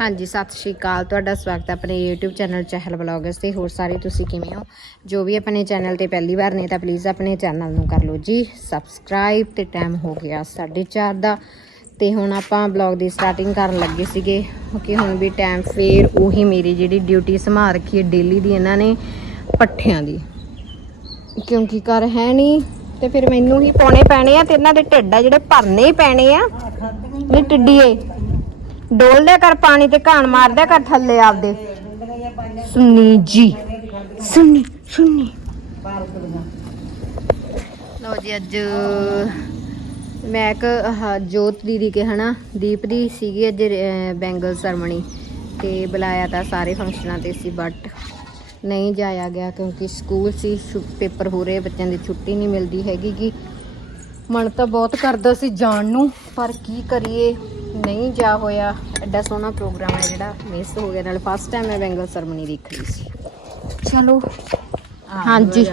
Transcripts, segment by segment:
ਹਾਂਜੀ ਸਤਿ ਸ਼੍ਰੀ ਅਕਾਲ। ਤੁਹਾਡਾ ਸਵਾਗਤ ਹੈ ਆਪਣੇ YouTube ਚੈਨਲ ਚਹਿਲ ਵਲੌਗਸ ਤੇ। ਹੋਰ ਸਾਰੇ ਤੁਸੀਂ ਕਿਵੇਂ ਹੋ? ਜੋ ਵੀ ਆਪਣੇ ਚੈਨਲ ਤੇ ਪਹਿਲੀ ਵਾਰ ਨੇ ਤਾਂ ਪਲੀਜ਼ ਆਪਣੇ ਚੈਨਲ ਨੂੰ ਕਰ ਲਓ ਜੀ। ਸਬਸਕ੍ਰਾਈਬ ਤੇ ਟਾਈਮ ਹੋ ਗਿਆ 4:30 ਦਾ। ਤੇ ਹੁਣ ਆਪਾਂ ਬਲੌਗ ਦੀ ਸਟਾਰਟਿੰਗ ਕਰਨ ਲੱਗੇ ਸੀਗੇ। ਕਿਉਂਕਿ ਹੁਣ ਵੀ ਟਾਈਮ ਫੇਰ ਉਹੀ ਮੇਰੀ ਜਿਹੜੀ ਡਿਊਟੀ ਸੰਭਾਲ ਰੱਖੀ ਹੈ ਡੇਲੀ ਦੀ ਇਹਨਾਂ ਨੇ ਪੱਠਿਆਂ ਦੀ। ਕਿਉਂਕਿ ਘਰ ਹੈ ਨਹੀਂ ਤੇ ਫਿਰ ਮੈਨੂੰ ਹੀ ਪਾਉਣੇ ਪੈਣੇ ਆ ਤੇ ਇਹਨਾਂ ਦੇ ਢਿੱਡ ਆ ਜਿਹੜੇ ਭਰਨੇ ਹੀ ਪੈਣੇ ਆ। ਨਹੀਂ। ਟਿੱਡੀਏ। ਡੋਲਦੇ ਕਰ ਪਾਣੀ ਤੇ ਘਾਣ ਮਾਰਦੇ ਕਰ ਥੱਲੇ ਆਪਦੇ। ਸੁਣੀ ਜੀ। ਸੁਣੀ ਸੁਣੀ ਲਓ ਜੀ, ਅੱਜ ਮੈਂ ਇੱਕ ਜੋਤ ਦੀਦੀ ਕੇ, ਹਨਾ, ਦੀਪ ਦੀ ਸੀਗੀ ਅੱਜ ਬੈਂਗਲ ਸਰਮਣੀ। ਤੇ ਬੁਲਾਇਆ ਤਾਂ ਸਾਰੇ ਫੰਕਸ਼ਨਾਂ ਤੇ ਸੀ ਬਟ ਨਹੀਂ ਜਾਇਆ ਗਿਆ ਕਿਉਂਕਿ ਸਕੂਲ ਸੀ ਪੇਪਰ ਹੋ ਰਹੇ, ਬੱਚਿਆਂ ਦੀ ਛੁੱਟੀ ਨਹੀਂ ਮਿਲਦੀ ਹੈਗੀ ਕਿ ਮਨ ਤਾਂ ਬਹੁਤ ਕਰਦਾ ਸੀ ਜਾਣ ਨੂੰ, ਪਰ ਕੀ ਕਰੀਏ? ਨਹੀਂ ਜਾ ਹੋਇਆ। ਐਡਾ ਸੋਹਣਾ ਪ੍ਰੋਗਰਾਮ ਹੈ ਜਿਹੜਾ। ਮਿਸ ਹੋ ਗਿਆ। ਨਾਲ ਫਸਟ ਟਾਈਮ ਮੈਂ ਬੈਂਗਲ ਸਰਮਣੀ ਦੇਖ ਰਹੀ ਸੀ। ਚਲੋ। ਹਾਂਜੀ।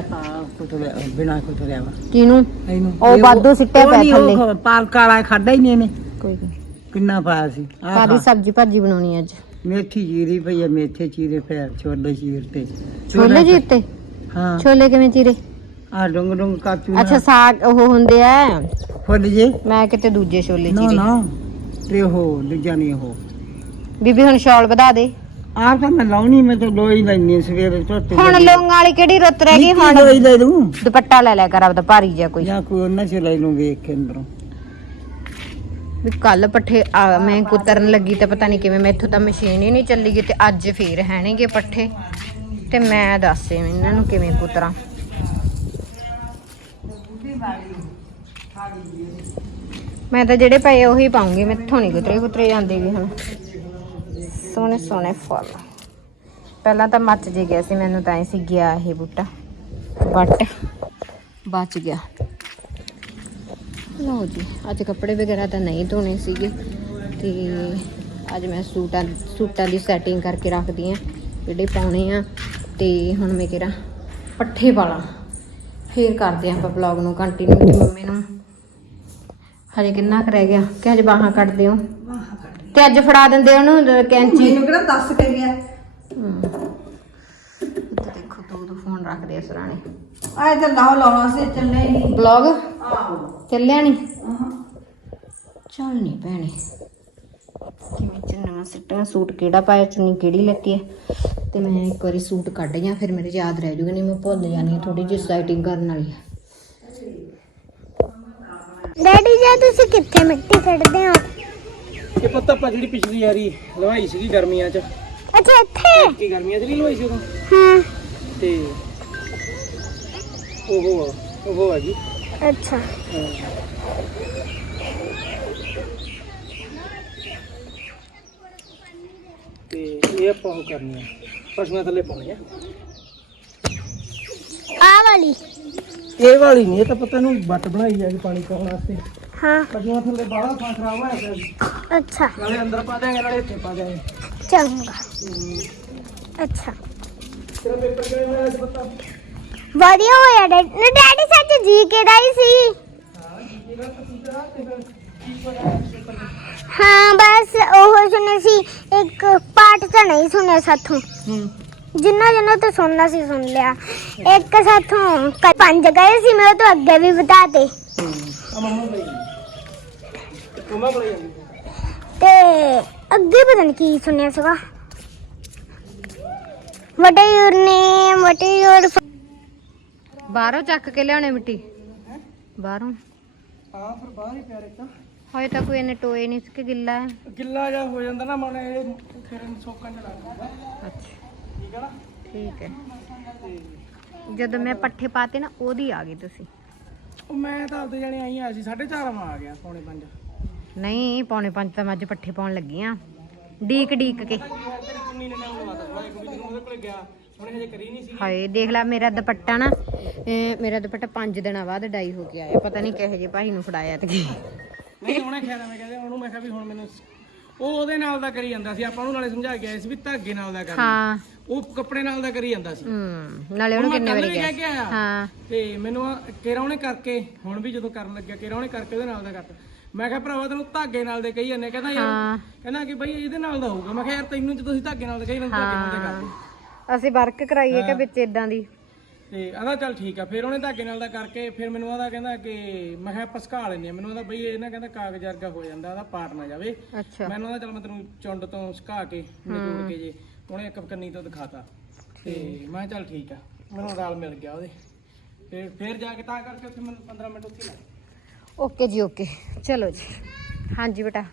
ਬਿਨਾ ਕੁਤਰਿਆ ਵਾ। ਕਿਨੂੰ ਇਹਨੂੰ। ਉਹ ਵਾਧੂ ਸਿੱਟਿਆ ਪਿਆ ਥੱਲੇ। ਪਾਲਕ ਵਾਲਾ ਖਾਦਾ ਹੀ ਨਹੀਂ ਇਹਨੇ। ਕੋਈ ਨਹੀਂ। ਕਿੰਨਾ ਪਾਇਆ ਸੀ? ਖਾ। ਸਬਜ਼ੀ ਭਾਜੀ ਬਣਾਉਣੀ ਅੱਜ। ਮੇਥੀ ਜੀਰੀ ਪਈ ਆ ਮੇਥੇ ਚੀਰੇ ਪੈਰ ਛੋਲੇ ਚੀਰ ਤੇ। ਛੋਲੇ ਉੱਤੇ ਹਾਂ। ਛੋਲੇ ਕਿਵੇਂ ਚੀਰੇ ਆ ਡੰਗ ਡੰਗ ਕਾਚੂ ਅੱਛਾ ਸਾਗ ਉਹ ਹੁੰਦੇ ਆ। ਫੁੱਲ ਜੇ? ਮੈਂ ਕਿਤੇ ਦੂਜੇ ਛੋਲੇ ਨਾ ਚੀਰੇ ਨਾ। ਤੇ ਉਹ ਦੂਜਾ ਨਹੀਂ ਉਹ। ਬੀਬੀ ਹੁਣ ਸ਼ਾਲ ਵਧਾ ਦੇ। ਆਹ ਤਾਂ ਮੈਂ ਲਾਉਣੀ ਮੈਂ ਤਾਂ ਲੋਈ ਲੈਣੀ ਸਵੇਰੇ ਝੋਟੇ ਹੁਣ ਲੌਂਗ ਵਾਲੀ ਕਿਹੜੀ ਰੁੱਤ ਰਹਿ ਗਈ? ਹੁਣ ਲੋਈ ਲੈ ਲੂੰ ਦੁਪੱਟਾ ਲੈ ਲਿਆ ਕਰ ਆਪਦਾ ਭਾਰੀ ਜਿਹਾ ਕੋਈ। ਜਾਂ ਕੋਈ ਉਹਨਾਂ ਚ ਲੈ ਲੂੰ ਵੇਖ ਕੇ ਅੰਦਰੋਂ। ਵੀ ਕੱਲ ਪੱਠੇ ਆ ਮੈਂ ਕੁਤਰਨ ਲੱਗੀ ਤੇ ਪਤਾ ਨਹੀਂ ਕਿਵੇਂ ਮੈਥੋਂ ਤਾਂ ਮਸ਼ੀਨ ਹੀ ਨਹੀਂ ਚੱਲੀ ਗਈ ਤੇ ਅੱਜ ਫੇਰ ਹੈਣਗੇ ਪੱਠੇ। ਤੇ ਮੈਂ ਦੱਸੇ ਇਹਨਾਂ ਨੂੰ ਕਿਵੇਂ ਕੁਤਰਾਂ। ਮੈਂ ਤਾਂ ਜਿਹੜੇ ਪਏ ਉਹੀ ਪਾਉਂਗੀ, ਮੈਥੋਂ ਨਹੀਂ ਕੁਤਰੇ ਕੁਤਰੇ ਜਾਂਦੇ ਵੀ ਹੁਣ। ਸੋਹਣੇ ਸੋਹਣੇ ਫੁੱਲ। ਪਹਿਲਾਂ ਤਾਂ ਮੱਚ ਜੇ ਗਿਆ ਸੀ, ਮੈਨੂੰ ਤਾਂ ਐ ਸੀ ਗਿਆ ਇਹ ਬੂਟਾ। ਬਟ ਬਚ ਗਿਆ। ਲਓ ਜੀ, ਅੱਜ ਕੱਪੜੇ ਵਗੈਰਾ ਤਾਂ ਨਹੀਂ ਧੋਣੇ ਸੀਗੇ। ਤੇ ਅੱਜ ਮੈਂ ਸੂਟਾਂ ਸੂਟਾਂ ਦੀ ਸੈਟਿੰਗ ਕਰਕੇ ਰੱਖਦੀ ਆ, ਜਿਹੜੇ ਪਾਉਣੇ ਆ। ਤੇ ਹੁਣ ਮੈਂ ਕਿਹੜਾ ਪੱਠੇ ਵਾਲਾ। ਫੇਰ ਕਰਦੇ ਆ ਆਪਾਂ ਵਲੌਗ ਨੂੰ ਕੰਟੀਨਿਊ ਤੇ ਮੰਮੀ ਨੂੰ ਹਜੇ ਕਿੰਨਾ ਕੁ ਰਹਿ ਗਿਆ? ਕਿ ਅੱਜ ਬਾਹਾਂ ਕੱਟਦੇ ਹੋ? ਤੇ ਅੱਜ ਫੜਾ ਦਿੰਦੇ ਉਹਨੂੰ ਕੈਂਚੀ? ਕਿਹੜਾ ਦੱਸ ਕੇ ਗਿਆ। ਹਮ। ਇੱਥੇ ਦੇਖੋ ਦੋ ਦੋ ਫੋਨ ਰੱਖਦੇ ਆ ਸਰਾਣੇ। ਆਏ ਤਾਂ ਲਾਉ ਲਾਉਣਾ ਸੀ ਚੱਲੇ ਨਹੀਂ ਵਲੌਗ ਆਹੋ। ਚੱਲਿਆ ਨਹੀਂ ਚੱਲ ਨਹੀਂ ਭੈਣੇ। ਕਿਵੇਂ ਚੁੰਨੀਆਂ ਸਿੱਟਾਂ ਸੂਟ ਕਿਹੜਾ ਪਾਇਆ ਚੁੰਨੀ ਕਿਹੜੀ ਲੈਤੀ ਹੈ ਤੇ ਮੈਂ ਇੱਕ ਵਾਰੀ ਸੂਟ ਕੱਢ ਜਾਂ ਫਿਰ ਮੇਰੇ ਯਾਦ ਰਹਿ ਜੂਗਾ ਨਹੀਂ ਮੈਂ ਭੁੱਲ ਜਾਣੀ ਥੋੜੀ ਜਿਹੀ ਸਾਈਟਿੰਗ ਕਰਨ ਵਾਲੀ ਡੈਡੀ ਜੀ ਤੁਸੀਂ ਕਿੱਥੇ ਮਿੱਟੀ ਕੱਢਦੇ ਹੋ? ਇਹ ਪੁੱਤ ਆਪਾਂ ਜਿਹੜੀ ਪਿਛਲੀ ਵਾਰੀ ਲਵਾਈ ਸੀਗੀ ਗਰਮੀਆਂ 'ਚ। ਅੱਛਾ ਇੱਥੇ? ਕੀ ਗਰਮੀਆਂ 'ਚ ਨਹੀਂ ਲਵਾਈ ਸੀ ਉਦੋਂ? ਹਾਂ। ਤੇ ਉਹ ਆ, ਉਹ ਆ ਜੀ। ਅੱਛਾ। ਤੇ ਇਹ ਆਪਾਂ ਉਹ ਕਰਨੀ ਆ। ਪਸ਼ੂਆਂ ਥੱਲੇ ਪਾਉਣੀ ਆ। ਆ ਵਾਲੀ। ਇਹ ਵਾਲੀ ਨਹੀਂ ਇਹ ਤਾਂ ਪਤਾ ਨੂੰ ਬੱਟ ਬਣਾਈ ਜੀ ਪਾਣੀ ਪਾਉਣ ਵਾਸਤੇ। ਹਾਂ। ਪਸ਼ੂਆਂ ਥੱਲੇ ਬਾਹਲਾ ਥਾਂ ਖਰਾਬ ਹੋਇਆ ਪਿਆ ਜੀ। ਅੱਛਾ। ਨਾਲੇ ਅੰਦਰ ਪਾ ਦਿਆਂਗੇ ਨਾਲੇ ਇੱਥੇ ਪਾ ਦਿਆਂਗੇ। ਚੰਗਾ। ਅੱਛਾ। ਤੇਰਾ ਪੇਪਰ ਕਿਵੇਂ ਹੋਇਆ ਸੀ ਪਤਾ? ਵਧੀਆ ਹੋਇਆ ਡੈਡੀ ਨਾ ਡੈਡੀ ਸੱਚ ਜੀ ਕਿਹੜਾ ਹੀ ਸੀ? ਹਾਂ ਬਸ ਉਹ ਸੁਣਿਆ ਸੀ ਇੱਕ ਪਾਠ ਤਾਂ ਨਹੀਂ ਸੁਣਿਆ ਸਾਥੋਂ। ਹੂੰ। ਜਿੰਨਾ ਜਿੰਨਾ ਤਾਂ ਸੁਣਨਾ ਸੀ ਸੁਣ ਲਿਆ। ਇੱਕ ਸਾਥੋਂ ਕ- ਪੰਜ ਗਏ ਸੀ ਮੈਂ ਉਹ ਤੋਂ ਅੱਗੇ ਵੀ ਬਤਾ ਦੇ ਆ ਮੰਮਾ ਬਈ ਮੰਮਾ ਬਈ ਜਾਂਦੀ। ਤੇ ਅੱਗੇ ਪਤਾ ਨਹੀਂ ਕੀ ਸੁਣਿਆ ਸੀਗਾ। ਵਟ ਯੂਰ ਨੇਮ ਵਟ ਯੂਰ ਬਾਹਰੋਂ ਚੱਕ ਕੇ ਲਿਆਉਣੇ ਮਿੱਟੀ। ਬਾਹਰੋਂ। ਹਾਂ ਫਿਰ ਬਾਹਰ ਹੀ ਪਿਆ ਰਹਿਤਾ ਹੋਏ ਤਾਂ ਕੋਈ ਇਹਨੇ ਟੋਏ ਨਹੀਂ ਸੀ ਕਿ ਗਿੱਲਾ ਹੈ। ਗਿੱਲਾ ਜਿਹਾ ਹੋ ਜਾਂਦਾ ਨਾ ਮਨ ਇਹ ਫਿਰ ਸੋਕਣ ਚ ਲੱਗ ਜਾਂਦਾ। ਅੱਛਾ। ਠੀਕ ਹੈ। ਨਾ ਠੀਕ ਹੈ ਜਦੋਂ ਮੈਂ ਪੱਠੇ ਪਾਤੇ ਨਾ ਉਹਦੀ ਆ ਗਈ ਤੁਸੀਂ। ਉਹ ਮੈਂ ਤਾਂ ਆਪਦੇ ਜਾਣੇ ਆਈ ਆ ਸੀ 4:30 ਵਜੇ ਆ ਗਿਆ ਪੌਣੇ 5 ਨਹੀਂ ਪੌਣੇ ਪੰਜ ਤਾਂ ਮੈਂ ਅੱਜ ਪੱਠੇ ਪਾਉਣ ਲੱਗੀ ਆ। ਡੀਕ ਡੀਕ ਕੇ। ਤੇਰੀ ਚੁੰਨੀ ਨੇ ਨਾਮ ਲਵਾਤਾ ਥੋੜਾ ਇੱਕ ਵੀ ਜਦੋਂ ਉਹਦੇ ਕੋਲੇ ਗਿਆ ਉਹਨੇ ਹਜੇ ਕਰੀ ਨਹੀਂ ਸੀ ਹਾਏ ਦੇਖ ਲੈ ਮੇਰਾ ਦੁਪੱਟਾ ਨਾ ਇਹ ਮੇਰਾ ਦੁਪੱਟਾ 5 ਦਿਨਾਂ ਬਾਅਦ ਡਾਈ ਹੋ ਕੇ ਆਇਆ। ਪਤਾ ਨਹੀਂ ਕਿਹੋ ਜਿਹੇ ਭਾਈ ਨੂੰ ਫੜਾਇਆ ਤੇ ਕੀ। ਨਹੀਂ ਉਹਨੇ ਖਿਆਲ ਮੈਂ ਕਹਿੰਦੇ ਉਹਨੂੰ ਮੈਂ ਕਿਹਾ ਵੀ ਹੁਣ ਮੈਨੂੰ ਉਹ ਉਹਦੇ ਨਾਲ ਦਾ ਕਰੀ ਜਾਂਦਾ ਸੀ ਆਪਾਂ ਉਹਨੂੰ ਨਾਲੇ ਸਮਝਾ ਕੇ ਆਏ ਸੀ ਵੀ ਧਾਗੇ ਨਾਲ ਦਾ ਕਰਨਾ। ਹਾਂ। ਉਹ ਕੱਪੜੇ ਨਾਲ ਦਾ ਕਰੀ ਜਾਂਦਾ ਸੀ। ਹੂੰ ਨਾਲੇ ਉਹਨੂੰ ਕਿੰਨੇ ਵਾਰੀ ਗਿਆ ਹਾਂ। ਤੇ ਮੈਨੂੰ ਕੇਰਾ ਉਹਨੇ ਕਰਕੇ ਹੁਣ ਵੀ ਜਦੋਂ ਕਰਨ ਲੱਗਿਆ ਕੇਰਾ ਉਹਨੇ ਕਰਕੇ ਉਹਦੇ ਨਾਲ ਦਾ ਕਰਤਾ। ਮੈਂ ਕਿਹਾ ਭਰਾਵਾ ਤੈਨੂੰ ਧਾਗੇ ਨਾਲ ਦੇ ਕਹੀ ਜਾਂਦੇ ਕਹਿੰਦਾ ਯਾਰ ਕਹਿੰਦਾ ਕਿ ਬਈ ਇਹਦੇ ਨਾਲ ਦਾ ਹੋਊਗਾ। ਮੈਂ ਕਿਹਾ ਯਾਰ ਤੈਨੂੰ ਜੇ ਤੁਸੀਂ ਧਾਗੇ ਨਾਲ ਦੇ ਕਹੀ ਜਾਂਦੇ ਧਾਗੇ ਨਾਲ ਦੇ ਕਰ ਦਿਓ। ਅਸੀਂ ਵਰਕ ਕਰਾਈਏ ਕਿ ਵਿੱਚ ਇਦਾਂ ਦੀ? ਤੇ ਆਂਦਾ ਚੱਲ ਠੀਕ ਆ। ਫਿਰ ਉਹਨੇ ਧਾਗੇ ਨਾਲ ਦਾ ਕਰਕੇ ਫਿਰ ਮੈਨੂੰ ਆਦਾ ਕਹਿੰਦਾ ਕਿ ਮੈਂ ਕਿਹਾ ਪਸਕਾ ਲੈਨੇ ਆ ਮੈਨੂੰ ਆਂਦਾ ਬਈ ਇਹ ਨਾ ਕਹਿੰਦਾ ਕਾਗਜ਼ ਵਰਗਾ ਹੋ ਜਾਂਦਾ ਉਹਦਾ ਪਾਟ ਨਾ ਜਾਵੇ। ਅੱਛਾ। ਮੈਨੂੰ ਆਂਦਾ ਚੱਲ ਮੈਂ ਤੈਨੂੰ ਚੁੰਡ ਤੋਂ ਸੁਕਾ ਕੇ ਨਿਚੋੜ ਕੇ ਜੇ। ਉਹਨੇ ਇੱਕ ਕੰਨੀ ਤੋਂ ਦਿਖਾਤਾ। ਤੇ ਮੈਂ ਕਿਹਾ ਚੱਲ ਠੀਕ ਆ। ਮੈਨੂੰ ਰਾਲ ਮਿਲ ਗਿਆ ਉਹਦੇ। ਫਿਰ ਫਿਰ ਜਾ ਕੇ ਤਾਂ ਕਰਕੇ ਉੱਥੇ ਮੈਨੂੰ 15 ਮਿੰਟ ਉੱਥੇ ਲੱਗ। ਓਕੇ ਜੀ ਓਕੇ। ਚਲੋ ਜੀ। ਹਾਂਜੀ ਬੇਟਾ।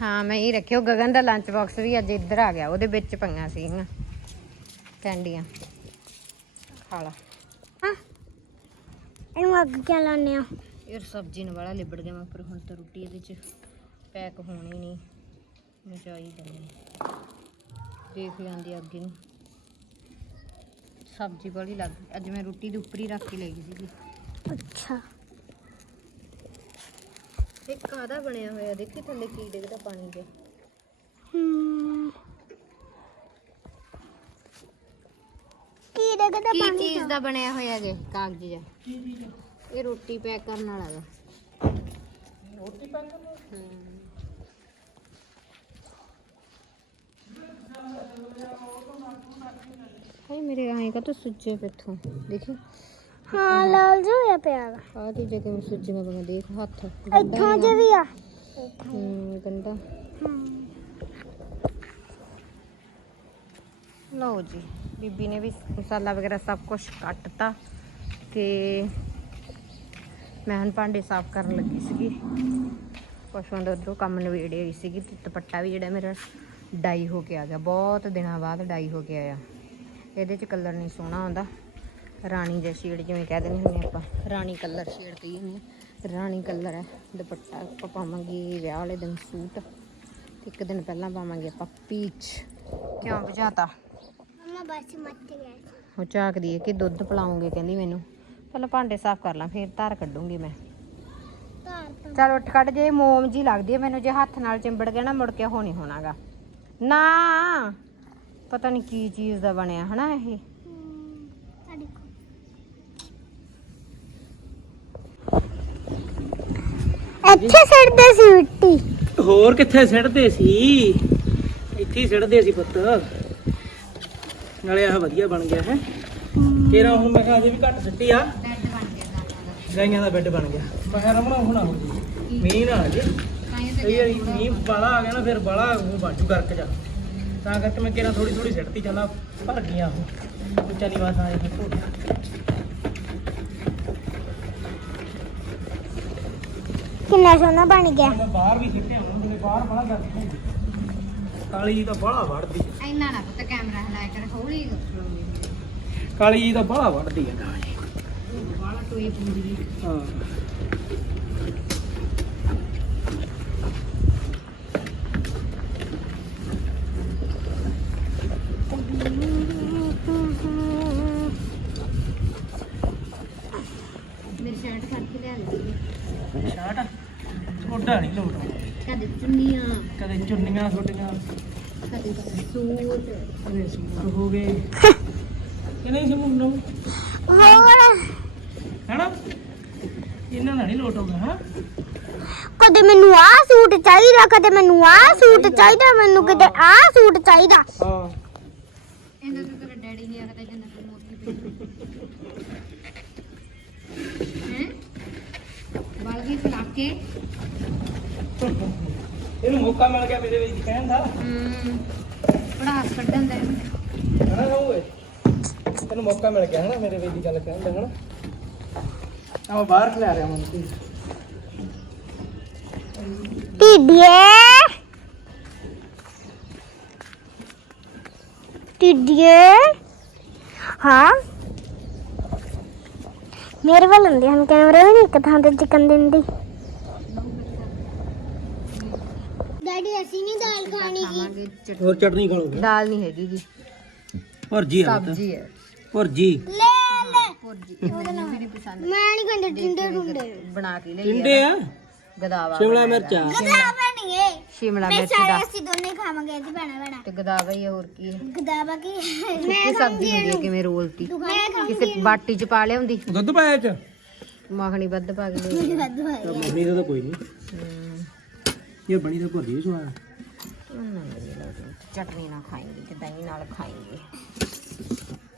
ਹਾਂ ਮੈਂ ਇਹ ਰੱਖਿਓ ਗਗਨ ਦਾ ਲੰਚ ਬਾਕਸ ਵੀ ਅੱਜ ਇੱਧਰ ਆ ਗਿਆ। ਉਹਦੇ ਵਿੱਚ ਪਈਆਂ ਸੀਗੀਆਂ। ਕੈਂਡੀਆਂ। ਖਾ ਲਾ। ਹਾਂ। ਇਹਨੂੰ ਅੱਗ ਕਿਆ ਲਾਉਂਦੇ ਆ ਇਹ ਸਬਜ਼ੀ ਨੂੰ ਵਾਲਾ ਲਿਬੜ ਗਿਆ ਮੈਂ ਪਰ ਹੁਣ ਤਾਂ ਰੋਟੀ ਇਹਦੇ ਚ ਪੈਕ ਹੋਣੀ ਨਹੀਂ। ਮਚਾਈ ਦਿੰਦੀ ਦੇਖ ਜਾਂਦੀ ਅੱਗੇ ਨੂੰ। ਸਬਜ਼ੀ ਵਾਲੀ ਲੱਗ ਗਈ। ਅੱਜ ਮੈਂ ਰੋਟੀ ਦੇ ਉੱਪਰ ਹੀ ਰੱਖ ਕੇ ਲੈ ਗਈ ਸੀਗੀ। ਅੱਛਾ। ਇਹ ਕਾਦਾ ਬਣਿਆ ਹੋਇਆ। ਦੇਖੀ ਥੱਲੇ ਕੀ ਡਿੱਗਦਾ ਪਾਣੀ ਦੇ। ਕੀ ਦੇਖਦਾ ਕੀ ਪਾਣੀ ਚੀਜ਼ ਦਾ? ਬਣਿਆ ਹੋਇਆ ਜੇ ਕਾਗਜ਼। ਜਿਹਾ ਇਹ ਰੋਟੀ ਪੈਕ ਕਰਨ ਵਾਲਾ ਹੈ ਰੋਟੀ ਪੈਕ ਕਰਨਾ ਹਾਏ ਮੇਰੇ ਆਏਗਾ ਤਾਂ ਸੁੱਜੇ ਪਿੱਥੋਂ ਦੇਖੀ? ਹਾਂ ਲਾਲ ਜਿਹਾ ਹੋਇਆ ਪਿਆ ਵਾ। ਆਹ ਦੀ ਜਗ੍ਹਾ ਵਿੱਚ ਸੁੱਜੀਆਂ ਪਈਆਂ ਦੇਖ ਹੱਥ ਇੱਥੋਂ ਜੇ ਵੀ ਆ। ਹੂੰ ਗੰਦਾ ਲਓ ਜੀ ਬੀਬੀ ਨੇ ਵੀ ਮਸਾਲਾ ਵਗੈਰਾ ਸਭ ਕੁਝ ਕੱਟਤਾ ਤੇ ਮੈਂ ਹੁਣ ਭਾਂਡੇ ਸਾਫ਼ ਕਰਨ ਲੱਗੀ ਸੀਗੀ। ਪਸ਼ੂਆਂ ਦਾ ਉਧਰੋਂ ਕੰਮ ਨਵੇੜੇ ਆਈ ਸੀਗੀ ਤੇ ਦੁਪੱਟਾ ਵੀ ਜਿਹੜਾ ਮੇਰਾ ਡਾਈ ਹੋ ਕੇ ਆ ਗਿਆ। ਬਹੁਤ ਦਿਨਾਂ ਬਾਅਦ ਡਾਈ ਹੋ ਕੇ ਆਇਆ। ਇਹਦੇ 'ਚ ਕਲਰ ਨਹੀਂ ਸੋਹਣਾ ਆਉਂਦਾ। ਰਾਣੀ ਜਿਹਾ ਸ਼ੇਡ ਜਿਵੇਂ ਕਹਿ ਦਿੰਦੇ ਹੁੰਦੇ ਆਪਾਂ। ਰਾਣੀ ਕਲਰ ਸ਼ੇਡ ਜਾਂਦੇ ਹਾਂ। ਰਾਣੀ ਕਲਰ ਹੈ। ਦੁਪੱਟਾ ਆਪਾਂ ਪਾਵਾਂਗੇ ਵਿਆਹ ਵਾਲੇ ਦਿਨ ਸੂਟ। ਤੇ ਇੱਕ ਦਿਨ ਪਹਿਲਾਂ ਪਾਵਾਂਗੇ ਆਪਾਂ ਪੀਚ। ਕਿਉਂ ਬੁਝਾਤਾ ਮਮਾ ਬਸ ਮੱਤ ਗਿਆ ਉਹ ਝਾਕਦੀ ਹੈ ਕਿ ਦੁੱਧ ਪਿਲਾਉਂਗੇ ਕਹਿੰਦੀ ਮੈਨੂੰ। ਪਹਿਲਾਂ ਭਾਂਡੇ ਸਾਫ਼ ਕਰ ਲਾਂ ਫਿਰ ਧਾਰ ਕੱਢੂੰਗੀ ਮੈਂ। ਧਾਰ ਤਾਂ ਚਲ ਉੱਠ ਕੱਢ ਜੇ ਮੋਮ ਜੀ ਲੱਗਦੀ ਹੈ ਮੈਨੂੰ ਜੇ ਹੱਥ ਨਾਲ ਚਿੰਬੜ ਗਿਆ ਨਾ ਮੁੜ ਕੇ ਨਹੀਂ ਹੋਣਾਗਾ। ਨਾ। ਪਤਾ ਨਹੀਂ ਕੀ ਚੀਜ਼ ਦਾ ਬਣਿਆ ਹਨਾ ਇਹ। ਆ ਦੇਖੋ ਇੱਥੇ ਸੜਦੇ ਸੀ ਮਿੱਟੀ। ਹੋਰ ਕਿੱਥੇ ਸਿੱਟਦੇ ਸੀ? ਇੱਥੇ ਹੀ ਸਿੱਟਦੇ ਸੀ ਪੁੱਤ। ਨਾਲੇ ਆਹ ਵਧੀਆ ਬਣ ਗਿਆ ਹੈ। ਤੇਰਾ ਹੁਣ ਮੈਂ ਕਿਹਾ ਅਜੇ ਵੀ ਘੱਟ ਸਿੱਟੀ ਆ। ਬੈੱਡ ਬਣ ਗਿਆ ਗਾਈਆਂ ਦਾ ਬੈੱਡ ਬਣ ਗਿਆ। ਮੈਂ ਕਿਹਾ ਰਮਣਾ ਹੋਣਾ ਹੋ ਜੀ ਮੀਂਹ ਨਾ ਆ ਜੇ ਕਈ ਵਾਰੀ ਮੀਂਹ ਬਾਲਾ ਆ ਗਿਆ ਨਾ ਫਿਰ ਬਾਲਾ ਉਹ ਬਾਜੂ ਗਰਕ ਜਾ। ਤਾਂ ਕਰਕੇ ਮੈਂ ਕਿਹਾ ਥੋੜੀ ਥੋੜੀ ਸਿੱਟਤੀ ਚੱਲਾ ਭਰ ਗਈਆਂ ਉਹ। ਉੱਚਾ ਨਹੀਂ ਵਾਸ ਆਏ ਫਿਰ ਧੋ ਲਿਆ। ਕਿੰਨਾ ਸੋਹਣਾ ਬਣ ਗਿਆ। ਮੈਂ ਬਾਹਰ ਵੀ ਸਿੱਟਿਆ ਹੁਣ ਜਿਹੜੇ ਬਾਹਰ ਬੜਾ ਗਰਕ ਹੈ ਕਾਲੀ ਜੀ ਤਾਂ ਬਾਲਾ ਵੜਦੀ ਇੰਨਾ ਨਾ ਪੁੱਤ ਕੈਮਰਾ ਹਲਾਇਆ ਕਰ ਹੌਲੀ ਕਾਲੀ ਜੀ ਤਾਂ ਬਾਲਾ ਵੜਦੀ ਹੈ ਗਾਂ ਬਾਲਾ ਟੋਈ ਪੁੰਦੀ ਹਾਂ। ਮੇਰੀ ਸ਼ਰਟ ਫੜ ਕੇ ਲਿਆ ਲਈ ਸ਼ਰਟ ਛੋਟਾ ਨਹੀਂ ਲੋਟ ਕਦੇ ਚੁੰਨੀਆਂ। ਕਦੇ ਚੁੰਨੀਆਂ ਛੋਟੀਆਂ ਕਦੇ ਸੂਟ। ਕਦੇ ਸੂਟ ਹੋ ਗਏ। ਕਿ ਨਹੀਂ ਸੀ ਮੁੰਡਾ? ਹੋਰ? ਹੈਨਾ? ਇਹਨਾਂ ਦਾ ਨਹੀਂ ਲੋਟ ਹੋਗਾ ਹਾਂ ਕਦੇ ਮੈਨੂੰ ਆ ਸੂਟ ਚਾਹੀਦਾ ਕਦੇ ਮੈਨੂੰ ਆ ਸੂਟ ਚਾਹੀਦਾ। ਮੈਨੂੰ ਕਦੇ ਆ ਸੂਟ ਚਾਹੀਦਾ। ਫਲਾ ਕੇ। ਇਹਨੂੰ ਮੌਕਾ ਮਿਲ ਗਿਆ ਮੇਰੇ ਵਿੱਚ ਕਹਿਣ ਦਾ। ਹੂੰ ਪੜਾਸ ਕੱਢਣ ਦਾ। ਹਨਾ ਓਏ? ਤੈਨੂੰ ਮੌਕਾ ਮਿਲ ਗਿਆ ਹਨਾ ਮੇਰੇ ਵਿੱਚ ਦੀ ਗੱਲ ਕਹਿਣ ਦਾ ਹਨਾ। ਆ ਬਾਹਰ ਖਿਲਾ ਰਿਹਾ ਮਨ ਤੇ ਟਿੱਡੀਏ। ਟਿੱਡੀਏ। ਹਾਂ? ਮੇਰੇ ਵੱਲ ਹੁੰਦੇ ਹਨ ਕੈਮਰੇ ਵੀ ਨਹੀਂ ਇੱਕ ਥਾਂ ਤੇ ਚਿਕਨ ਦਿੰਦੀ। ਡੈਡੀ ਅਸੀਂ ਨਹੀਂ ਦਾਲ ਖਾਣੀ ਖਾਵਾਂਗੇ ਚਟ- ਹੋਰ ਚਟਨੀ ਖਾ ਲਓ ਦਾਲ ਨਹੀਂ ਹੈਗੀ ਜੀ। ਭੁਰਜੀ ਆ ਸਬਜ਼ੀ ਹੈ। ਭੁਰਜੀ। ਲੈ ਲੈ। ਨਹੀਂ ਪਸੰਦ। ਮੈਂ ਨਹੀਂ ਖਾਂਦੇ ਟਿੰਡੇ ਟੁੰਡੇ। ਬਣਾ ਕੇ ਲਈ ਟਿੰਡੇ ਆ। ਗਦਾਵਾ ਸ਼ਿਮਲਾ ਮਿਰਚਾਂ ਗਦਾਵਾ ਨਹੀਂ ਏ ਸ਼ਿਮਲਾ ਮੈਂ ਮਿਰਚ ਸਾਰੇ ਦਾ। ਅਸੀਂ ਦੋਨੇ ਖਾਵਾਂਗੇ ਅੱਜ ਭੈਣਾ ਭੈਣਾ। ਤੇ ਗਦਾਵਾ ਹੀ ਹੈ, ਹੋਰ ਕੀ ਹੈ ਗਦਾਵਾ ਕੀ ਸੁੱਕੀ ਸਬਜ਼ੀ ਹੁੰਦੀ ਹੈ ਕਿਵੇਂ ਰੋਲਤੀ? ਮੈਂ ਕਿਸੇ ਬਾਟੀ ਚ ਪਾ ਲਿਆਉਂਦੀ ਦੁੱਧ ਪਾਇਆ ਚ? ਮੱਖਣੀ ਵੱਧ ਪਾ ਕੇ ਲਿਆਈ। ਮੱਖਣੀ ਦਾ। ਤਾਂ ਕੋਈ ਨਹੀਂ। ਹਮ, ਇਹ ਬਣੀ ਤਾਂ ਭੁਰਜੀ ਵੀ ਸਵਾਦ ਉਹਨਾਂ ਨੂੰ ਵੀ ਲੋੜ ਨਹੀਂ। ਚਟਨੀ ਨਾਲ ਖਾਏਂਗੇ ਤੇ ਦਹੀਂ ਨਾਲ ਖਾਏਂਗੇ।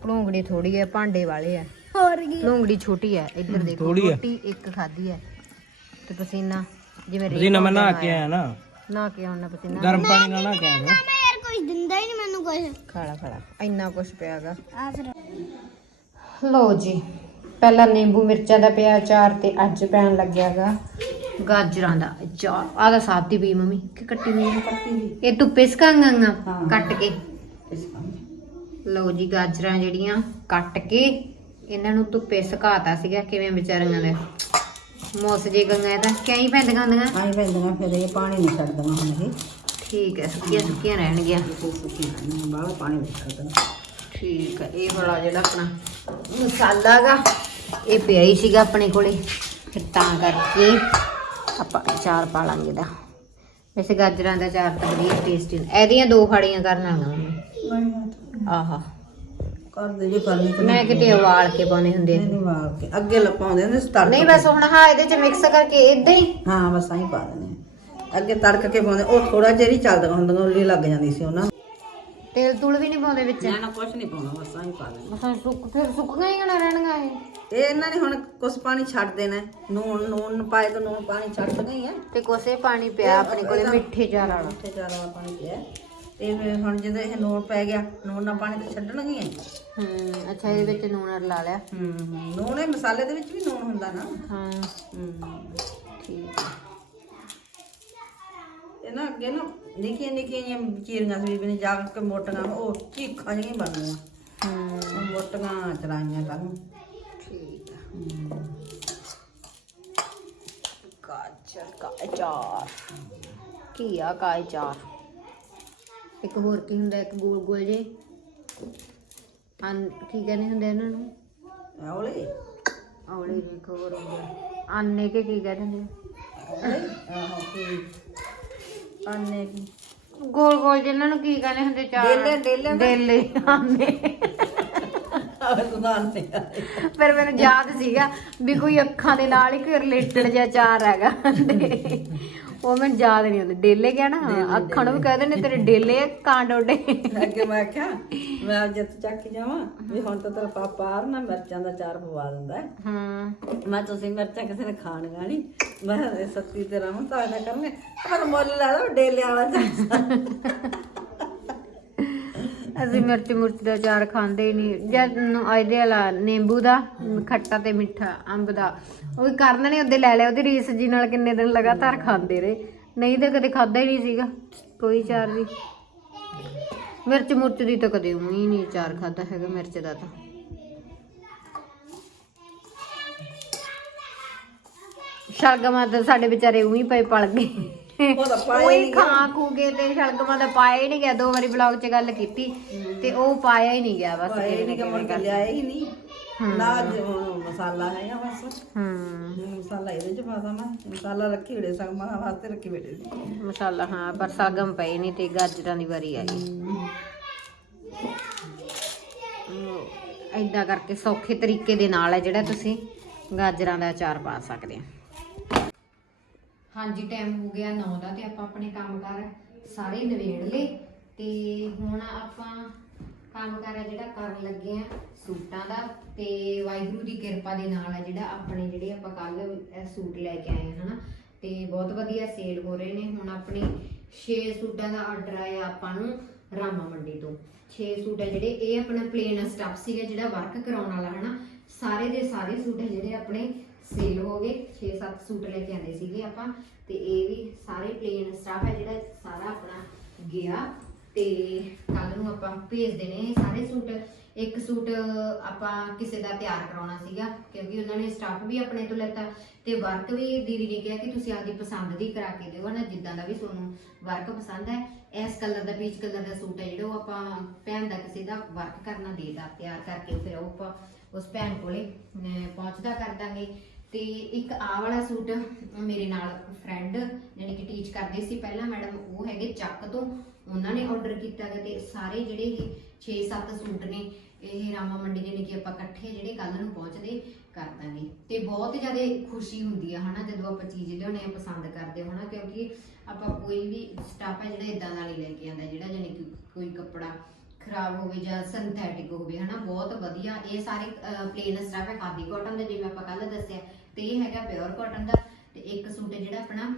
ਭਲੂੰਗੜੀ ਥੋੜੀ ਹੈ ਭਾਂਡੇ ਵਾਲੇ ਆ। ਹੋਰ ਕੀ ਭਲੂੰਗੜੀ ਛੋਟੀ ਹੈ ਇੱਧਰ ਦੇਖੋ ਥੋੜ੍ਹੀ ਹੈ। ਰੋਟੀ ਇੱਕ ਖਾਧੀ ਹੈ ਤੇ ਪਸੀਨਾ ਜਿਵੇਂ ਰੇਤ ਜੀ ਨਾ ਮੈਂ ਨਹਾ ਨੂੰ ਕੇ ਆਇਆ ਨਾ? ਨਾ ਕੇ ਆਉਣਾ ਪਸੀਨਾ। ਗਰਮ ਪਾਣੀ ਨਾਲ ਨਹਾ ਕੇ ਆਇਆ ਮੈਂ ਯਾਰ ਕੁਝ ਦਿੰਦਾ ਹੀ ਨਹੀਂ ਮੈਨੂੰ ਕੁਝ ਖਾਲਾ ਖਾਲਾ ਇੰਨਾ ਕੁਛ ਪਿਆਗਾ। ਆ ਫਿਰ ਲਓ ਜੀ ਪਹਿਲਾਂ ਨਿੰਬੂ ਮਿਰਚਾਂ ਦਾ ਪਿਆ ਅਚਾਰ ਤੇ ਅੱਜ ਪੈਣ ਲੱਗਿਆਗਾ। ਗਾਜਰਾਂ ਦਾ ਅਚਾਰ ਆਹ ਦਾ ਸਾਦੀ ਪਈ ਮੰਮੀ। ਕਿ ਕੱਟੀ ਨਹੀਂ ਇਹ ਧੁੱਪੇ ਸਕਾਂਗਾਂਗਾ ਕੱਟ ਕੇ। ਲਓ ਜੀ ਗਾਜਰਾਂ ਜਿਹੜੀਆਂ ਕੱਟ ਕੇ ਇਹਨਾਂ ਨੂੰ ਧੁੱਪੇ ਸੁਕਾਤਾ ਸੀਗਾ। ਕਿਵੇਂ ਵਿਚਾਰੀਆਂ ਦੇ? ਮੌਸ ਜੇ ਗੰਗਾ ਤਾਂ ਕਿਆਂ ਹੀ ਪੈਂਦੀਆਂ ਹੁੰਦੀਆਂ। ਆਈ ਪੈਂਦੀਆਂ ਫਿਰ ਇਹ ਪਾਣੀ ਨਹੀਂ ਛੱਡਦੀਆਂ ਹੁਣ ਇਹ। ਠੀਕ ਹੈ ਸੁੱਕੀਆਂ ਸੁੱਕੀਆਂ ਰਹਿਣਗੀਆਂ ਬਾਹਲਾ ਪਾਣੀ ਨਹੀਂ ਛੱਡਣਾ ਠੀਕ ਹੈ ਇਹ ਵਾਲਾ ਜਿਹੜਾ ਆਪਣਾ ਮਸਾਲਾ ਗਾ ਇਹ ਪਿਆ ਹੀ ਸੀਗਾ ਆਪਣੇ ਕੋਲੇ। ਫਿਰ ਤਾਂ ਕਰਕੇ ਆਪਾਂ ਅਚਾਰ ਪਾ ਲਾਂਗੇ ਦਾ ਵੈਸੇ ਗਾਜਰਾਂ ਦਾ ਅਚਾਰ ਤਾਂ ਵਧੀਆ ਟੇਸਟੀ ਹੁੰਦਾ। ਇਹਦੀਆਂ ਦੋ ਫਾੜੀਆਂ ਕਰਨ ਵਾਲੀਆਂ ਆਹਾ। ਕਰਦੇ ਜੇ ਕਰਨੀ ਤਾਂ ਮੈਂ ਕਿਤੇ ਉਬਾਲ ਕੇ ਪਾਉਣੇ ਹੁੰਦੇ ਨਹੀਂ ਮਾਰ ਕੇ। ਅੱਗੇ ਲਪਾਉਂਦੇ ਨੇ ਤੜਕ ਨਹੀਂ ਬਸ ਹੁਣ ਹਾਂ ਇਹਦੇ ਚ ਮਿਕਸ ਕਰਕੇ ਇਦਾਂ ਹੀ। ਹਾਂ ਬਸ ਆਈ ਪਾ ਦਿੰਦੇ ਆ। ਅੱਗੇ ਤੜਕ ਕੇ ਪਾਉਂਦੇ ਉਹ ਥੋੜਾ ਜਿਹਾ ਹੀ ਚੱਲਦਾ ਹੁੰਦਾ ਉੱਲੀ ਲੱਗ ਜਾਂਦੀ ਸੀ ਉਹਨਾਂ ਤੇਲ ਤੂਲ ਵੀ ਨਹੀਂ ਪਾਉਂਦੇ ਵਿੱਚ? ਨਾ ਨਾ ਕੁਛ ਨਹੀਂ ਪਾਉਣਾ ਬਸ ਆਈ ਪਾ ਦੇਣਾ ਬਸ ਸੁੱਕ ਫਿਰ ਸੁੱਕ ਗਏ ਨਾ ਰਹਿਣਗਾ ਇਹ? ਇਹ ਇਹਨਾਂ ਨੇ ਹੁਣ ਕੁਛ ਪਾਣੀ ਛੱਡ ਦੇਣਾ ਹੈ। ਨੂਣ ਨੂਣ ਪਾਏ ਤਾਂ ਨੂਣ ਪਾਣੀ ਛੱਡ ਦੇਣਾ ਹੀ ਹੈ ਤੇ ਕੋਸੇ ਪਾਣੀ ਪਿਆ ਆਪਣੇ ਕੋਲੇ ਮਿੱਠੇ ਚਾਰ ਵਾਲਾ। ਉੱਥੇ ਵਾਲਾ ਪਾਣੀ ਪਿਆ। ਹੈ। ਤੇ ਫਿਰ ਹੁਣ ਜਦੋਂ ਇਹ ਨੂਣ ਪੈ ਗਿਆ ਨੂਣ ਨਾਲ ਪਾਣੀ ਤਾਂ ਛੱਡਣਗੇ ਹੀ। ਹੂੰ ਅੱਛਾ ਇਹਦੇ ਵਿੱਚ ਨੂਣ ਰਲਾ ਲਿਆ। ਹੂੰ ਨੂਣ ਇਹ ਮਸਾਲੇ ਦੇ ਵਿੱਚ ਵੀ ਨੂਣ ਹੁੰਦਾ ਨਾ। ਹਾਂ। ਹੂੰ ਠੀਕ ਇਹ ਨਾ ਅੱਗੇ ਨਾ ਨਿੱਕੀਆਂ ਨਿੱਕੀਆਂ ਜਿਹੀਆਂ ਚੀਰੀਆਂ ਸੀ ਵੀ ਨੇ ਜਾ ਕੇ ਮੋਟੀਆਂ ਉਹ ਚੀਖਾਂ ਜਿਹੀਆਂ ਬਣਦੀਆਂ ਹੂੰ। ਉਹ ਮੋਟੀਆਂ ਚਰਾਈਆਂ ਕਰਨ ਠੀਕ ਹੈ ਗਾਜਰ ਦਾ ਅਚਾਰ ਘੀਆ ਕਾ ਅਚਾਰ ਇੱਕ ਹੋਰ ਕੀ ਹੁੰਦਾ ਇੱਕ ਗੋਲ ਗੋਲ ਜੇ ਅਨ ਕੀ ਕਹਿੰਦੇ ਹੁੰਦੇ ਇਹਨਾਂ ਨੂੰ? ਔਲੇ? ਔਲੇ ਇੱਕ ਹੋਰ ਹੁੰਦਾ। ਆਨੇ ਕੇ ਕੀ ਕਹਿੰਦੇ ਹੁੰਦੇ ਆਹੋ ਕੀ? ਕੀ? ਗੋਲ ਗੋਲ ਜਿਹਨਾਂ ਨੂੰ ਕੀ ਕਹਿੰਦੇ ਹੁੰਦੇ ਚਾਰ। ਡੇਲੇ ਡੇਲੇ ਡੇਲੇ ਆਨੇ। ਸੁਨਾਨ ਤੇ ਫਿਰ ਮੈਨੂੰ ਯਾਦ ਸੀਗਾ ਵੀ ਕੋਈ ਅੱਖਾਂ ਦੇ ਨਾਲ ਹੀ ਕੋਈ ਰਿਲੇਟਡ ਜਿਹਾ ਚਾਰ ਹੈਗਾ ਤੇ ਉਹ ਮੈਨੂੰ ਯਾਦ ਨਹੀਂ ਹੁੰਦਾ। ਡੇਲੇ ਗਿਆ ਨਾ ਅੱਖਾਂ ਨੂੰ ਵੀ ਕਹਿੰਦੇ ਨੇ ਤੇਰੇ ਡੇਲੇ ਆ, ਕਾਂ ਡੋਡੇ ਅੱਗੇ ਮੈਂ ਕਿਹਾ ਮੈਂ ਅੱਜ ਜਿੱਤ ਚੱਕ ਕੇ ਜਾਵਾਂ ਵੀ ਹੁਣ ਤਾਂ ਤੇਰਾ ਪਾਪਾ ਆਰ ਨਾ ਮਿਰਚਾਂ ਦਾ ਚਾਰ ਪਵਾ ਦਿੰਦਾ ਹੈ। ਹਾਂ। ਮੈਂ ਤੁਸੀਂ ਮਿਰਚਾਂ ਕਿਸੇ ਨੇ ਖਾਣੀਆਂ ਨਹੀਂ। ਮੈਂ ਸੱਤੀ ਤੇ ਰਾਮ ਤਾਂ ਕਰਨੇ ਪਰ ਮੁੱਲ ਲੈ ਲਓ ਡੇਲੇ ਵਾਲਾ ਚਾਰ। ਅਸੀਂ ਮਿਰਚ ਮੁਰਚ ਦਾ ਚਾਰ ਖਾਂਦੇ ਹੀ ਨਹੀਂ ਜਦ ਇਹਦੇ ਵਾਲਾ ਨਿੰਬੂ ਦਾ ਖੱਟਾ ਤੇ ਮਿੱਠਾ ਅੰਬ ਦਾ, ਉਹ ਵੀ ਕਰਨ ਨੇ ਉਹਦੇ ਲੈ ਲਿਆ ਉਹਦੀ ਰੀਸ ਜੀ ਨਾਲ ਕਿੰਨੇ ਦਿਨ ਲਗਾਤਾਰ ਖਾਂਦੇ ਰਹੇ। ਨਹੀਂ ਤਾਂ ਕਦੇ ਖਾਦਾ ਹੀ ਨਹੀਂ ਸੀਗਾ, ਕੋਈ ਚਾਰ ਵੀ। ਮਿਰਚ ਮੁਰਚ ਦੀ ਤਾਂ ਕਦੇ ਉਹੀ ਨਹੀਂ ਚਾਰ ਖਾਦਾ ਹੈਗਾ ਮਿਰਚ ਦਾ ਤਾਂ। ਸ਼ਲਗਮਾਂ ਤਾਂ ਸਾਡੇ ਵਿਚਾਰੇ ਉਹੀ ਪਏ, ਪਲ ਗਏ। ਉਹ ਤਾਂ ਪਾਇਆ ਉਹੀ ਖਾ ਖੂ ਕੇ ਤੇ ਸ਼ਲਗਮਾਂ ਦਾ ਪਾਇਆ ਹੀ ਨਹੀਂ ਗਿਆ ਦੋ ਵਾਰੀ ਬਲੌਗ 'ਚ ਗੱਲ ਕੀਤੀ ਤੇ ਉਹ ਪਾਇਆ ਹੀ ਨਹੀਂ ਗਿਆ ਬਸ ਇਹ ਨਹੀਂ ਕਿ ਮੁੜ ਕੇ ਲਿਆਏ ਹੀ ਨਹੀਂ ਹਮ। ਨਾ ਅੱਜ ਉਹ ਮਸਾਲਾ ਹੈਗਾ ਬਸ। ਹੂੰ। ਹੁਣ ਮਸਾਲਾ ਇਹਦੇ ਚ ਪਾਦਾ ਮੈਂ ਮਸਾਲਾ ਰੱਖੀ ਵੇੜੇ ਸਗ ਮਾਂ ਵਾਸਤੇ ਰੱਖੀ ਵੇੜੇ ਸੀ। ਮਸਾਲਾ ਹਾਂ ਪਰ ਸ਼ਲਗਮ ਪਏ ਨਹੀਂ ਤੇ ਗਾਜਰਾਂ ਦੀ ਵਾਰੀ ਆਈ। ਐਦਾਂ ਕਰਕੇ ਸੌਖੇ ਤਰੀਕੇ ਦੇ ਨਾਲ ਹੈ ਜਿਹੜਾ ਤੁਸੀਂ ਗਾਜਰਾਂ ਦਾ ਅਚਾਰ ਪਾ ਸਕਦੇ ਆ। ਹਾਂਜੀ ਟਾਈਮ ਹੋ ਗਿਆ 9 ਦਾ ਤੇ ਆਪਾਂ ਆਪਣੇ ਕੰਮ ਕਰ ਸਾਰੇ ਨਵੇੜ ਲਏ ਤੇ ਹੁਣ ਆਪਾਂ ਕੰਮ ਕਰ ਜਿਹੜਾ ਕਰਨ ਲੱਗੇ ਆ ਸੂਟਾਂ ਦਾ ਤੇ ਵਾਹਿਗੁਰੂ ਦੀ ਕਿਰਪਾ ਦੇ ਨਾਲ ਆ ਜਿਹੜਾ ਆਪਣੇ ਜਿਹੜੇ ਆਪਾਂ ਕੱਲ ਸੂਟ ਲੈ ਕੇ ਆਏ ਹਾਂ ਹਨਾ? ਤੇ ਬਹੁਤ ਵਧੀਆ ਸੇਲ ਹੋ ਰਹੇ ਨੇ। ਹੁਣ ਆਪਣੇ 6 ਸੂਟਾਂ ਦਾ ਆਰਡਰ ਆਇਆ ਆਪਾਂ ਨੂੰ ਰਾਮਾ ਮੰਡੀ ਤੋਂ। 6 ਸੂਟ ਹੈ ਜਿਹੜੇ, ਇਹ ਆਪਣਾ ਪਲੇਨ ਸਟਫ ਸੀਗਾ ਜਿਹੜਾ ਵਰਕ ਕਰਾਉਣ ਵਾਲਾ, ਹਨਾ? ਸਾਰੇ ਦੇ ਸਾਰੇ ਸੂਟ ਹੈ ਜਿਹੜੇ ਆਪਣੇ ਸੇਲ ਹੋ ਗਏ 6-7 ਸੂਟ ਲੈ ਕੇ ਆਂਦੇ ਸੀਗੇ ਆਪਾਂ, ਤੇ ਇਹ ਵੀ ਸਾਰੇ ਪਲੇਨ ਸਟਫ ਹੈ ਜਿਹੜਾ ਸਾਰਾ ਆਪਣਾ ਗਿਆ। ਤੇ ਕੱਲ ਨੂੰ ਆਪਾਂ ਭੇਜ ਦੇਣੇ ਸਾਰੇ ਸੂਟ। ਇੱਕ ਸੂਟ ਆਪਾਂ ਕਿਸੇ ਦਾ ਤਿਆਰ ਕਰਾਉਣਾ ਸੀਗਾ, ਕਿਉਂਕਿ ਉਹਨਾਂ ਨੇ ਸਟਾਫ ਵੀ ਆਪਣੇ ਤੋਂ ਲੈਤਾ। ਤੇ ਵਰਕ ਵੀ ਦੀਦੀ ਨੇ ਕਿਹਾ ਕਿ ਤੁਸੀਂ ਆਪਦੀ ਪਸੰਦ ਦੀ ਕਰਾ ਕੇ ਦਿਓ ਨਾ ਜਿੱਦਾਂ ਦਾ ਵੀ ਤੁਹਾਨੂੰ ਵਰਕ ਪਸੰਦ ਹੈ। ਇਸ ਕਲਰ ਦਾ ਪੀਚ ਕਲਰ ਦਾ ਸੂਟ ਹੈ ਜਿਹੜਾ ਉਹ ਆਪਾਂ ਭੈਣ ਦਾ ਕਿਸੇ ਦਾ ਵਰਕ ਕਰਨਾ ਦੇਦਾ ਤਿਆਰ ਕਰਕੇ ਫਿਰ ਉਹ ਆਪਾਂ ਉਸ ਭੈਣ ਕੋਲੇ ਪਹੁੰਚਦਾ ਕਰ ਦਾਂਗੇ। ਤੇ ਇੱਕ ਆਹ ਵਾਲਾ ਸੂਟ ਮੇਰੇ ਨਾਲ ਫਰੈਂਡ ਯਾਨੀ ਕਿ ਟੀਚ ਕਰਦੇ ਸੀ ਪਹਿਲਾਂ ਮੈਡਮ ਉਹ ਹੈਗੇ ਚੱਕ ਤੋਂ, ਉਹਨਾਂ ਨੇ ਆਰਡਰ ਕੀਤਾ ਗਾ ਤੇ ਸਾਰੇ ਜਿਹੜੇ ਇਹ 6-7 ਸੂਟ ਨੇ, ਇਹ ਰਾਮਾ ਮੰਡੀ ਦੇ ਨੇ ਕਿ ਆਪਾਂ ਇਕੱਠੇ ਜਿਹੜੇ ਕੱਲ ਨੂੰ ਪਹੁੰਚਦੇ ਕਰ ਦਾਂਗੇ। ਤੇ ਬਹੁਤ ਜ਼ਿਆਦਾ ਖੁਸ਼ੀ ਹੁੰਦੀ ਆ, ਹਨਾ, ਜਦੋਂ ਆਪਾਂ ਚੀਜ਼ ਲਿਆਉਣੇ ਆ, ਪਸੰਦ ਕਰਦੇ ਹਨਾ, ਕਿਉਂਕਿ ਆਪਾਂ ਕੋਈ ਵੀ ਸਟਾਫ ਹੈ ਜਿਹੜਾ ਇਦਾਂ ਦਾ ਨਹੀਂ ਲੈ ਕੇ ਆਂਦਾ ਜਿਹੜਾ ਜਾਨੀ ਕਿ ਕੋਈ ਕੱਪੜਾ ਖਰਾਬ ਹੋਵੇ ਜਾਂ ਸਿੰਥੈਟਿਕ ਹੋਵੇ, ਹਨਾ, ਬਹੁਤ ਵਧੀਆ। ਇਹ ਸਾਰੇ ਪਲੇਨ ਸਟਾਫ ਹੈ ਖਾਦੀ ਕਾਟਨ ਦਾ, ਜਿਵੇਂ ਆਪਾਂ ਕੱਲ ਦੱਸਿਆ। ਤੇ ਇਹ ਹੈਗਾ ਪਿਓਰ ਕਾਟਨ ਦਾ ਤੇ ਇੱਕ ਸੂਟ ਹੈ ਜਿਹੜਾ ਆਪਣਾ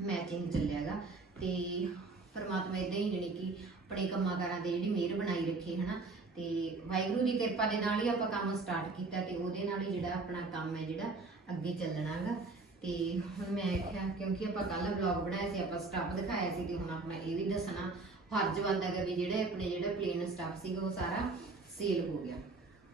ਮੈਚਿੰਗ ਚੱਲਿਆਗਾ ਤੇ ਪਰਮਾਤਮਾ ਇਦਾਂ ਹੀ ਜਾਨੀ ਕਿ ਆਪਣੇ ਕੰਮਾਂ ਕਾਰਾਂ ਦੇ ਜਿਹੜੀ ਮਿਹਰ ਬਣਾਈ ਰੱਖੇ, ਹਨਾ? ਤੇ ਵਾਹਿਗੁਰੂ ਦੀ ਕਿਰਪਾ ਦੇ ਨਾਲ ਹੀ ਆਪਾਂ ਕੰਮ ਸਟਾਰਟ ਕੀਤਾ ਤੇ ਉਹਦੇ ਨਾਲ ਹੀ ਜਿਹੜਾ ਆਪਣਾ ਕੰਮ ਹੈ ਜਿਹੜਾ ਅੱਗੇ ਚੱਲਣਾਗਾ ਤੇ ਹੁਣ ਮੈਂ ਕਿਹਾ ਕਿਉਂਕਿ ਆਪਾਂ ਕੱਲ ਵਲੌਗ ਬਣਾਇਆ ਸੀ, ਆਪਾਂ ਸਟਾਫ ਦਿਖਾਇਆ ਸੀ ਤੇ ਹੁਣ ਆਪਣਾ ਇਹ ਵੀ ਦੱਸਣਾ। ਫਰਜ਼ ਬਣਦਾ ਹੈਗਾ ਵੀ ਜਿਹੜਾ ਆਪਣੇ ਜਿਹੜਾ ਪਲੇਨ ਸਟਾਫ ਸੀਗਾ ਉਹ ਸਾਰਾ ਸੇਲ ਹੋ ਗਿਆ।